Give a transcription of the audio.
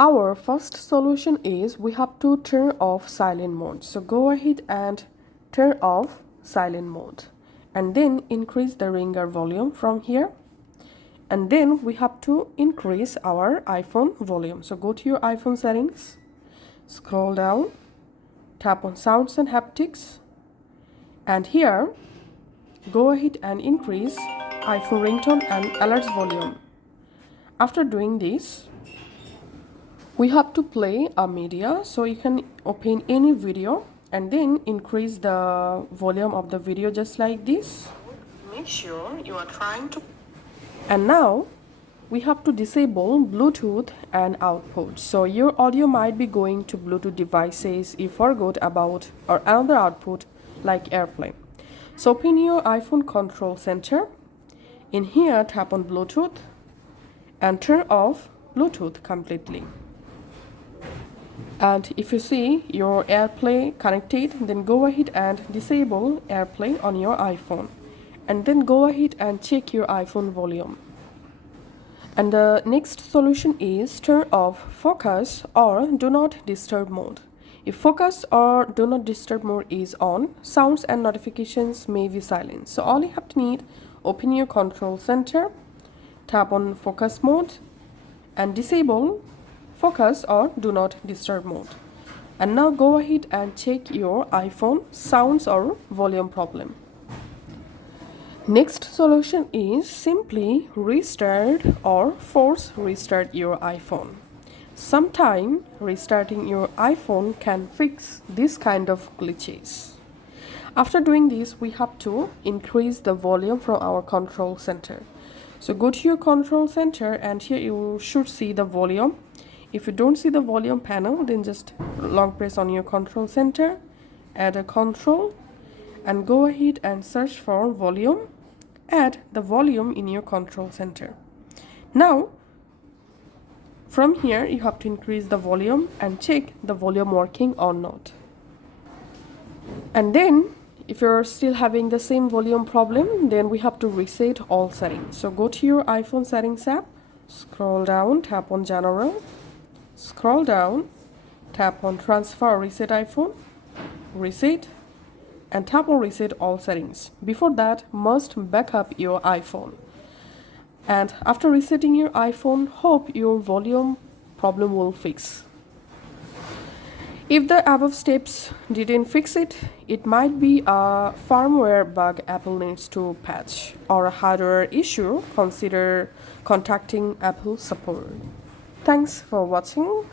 Our first solution is we have to turn off silent mode. So go ahead and turn off silent mode and then increase the ringer volume from here. And then we have to increase our iPhone volume. So go to your iPhone settings, scroll down, tap on sounds and haptics, and here go ahead and increase iPhone ringtone and alerts volume. After doing this, we have to play a media, so you can open any video and then increase the volume of the video just like this. Make sure you are trying to. And now we have to disable Bluetooth and output. So your audio might be going to Bluetooth devices you forgot about, or another output like AirPlay. So open your iPhone control center. In here, tap on Bluetooth and turn off Bluetooth completely. And if you see your AirPlay connected, then go ahead and disable AirPlay on your iPhone. And then go ahead and check your iPhone volume. And the next solution is turn off focus or do not disturb mode. If focus or do not disturb mode is on, sounds and notifications may be silent. So all you have to need, open your control center, tap on focus mode and disable focus or do not disturb mode. And now go ahead and check your iPhone sounds or volume problem. Next solution is simply restart or force restart your iPhone. Sometime restarting your iPhone can fix this kind of glitches. After doing this, we have to increase the volume from our control center. So go to your control center and here you should see the volume. If you don't see the volume panel, then just long press on your control center, add a control, and go ahead and search for volume. Add the volume in your control center. Now, from here, you have to increase the volume and check the volume working or not. And then, if you're still having the same volume problem, then we have to reset all settings. So go to your iPhone settings app, scroll down, tap on General, scroll down, tap on Transfer Reset iPhone, reset, and tap on Reset all settings. Before that, must back up your iPhone. And after resetting your iPhone, hope your volume problem will fix. If the above steps didn't fix it, it might be a firmware bug Apple needs to patch or a hardware issue. Consider contacting Apple support. Thanks for watching.